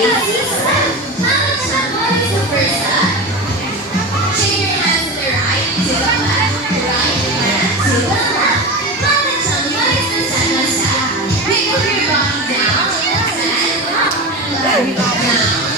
Mama Chamba is the first step. Shake your hands to the right, to the left, right, and to the left. Mama Chamba is the second step. Wiggle your body down and up. Now,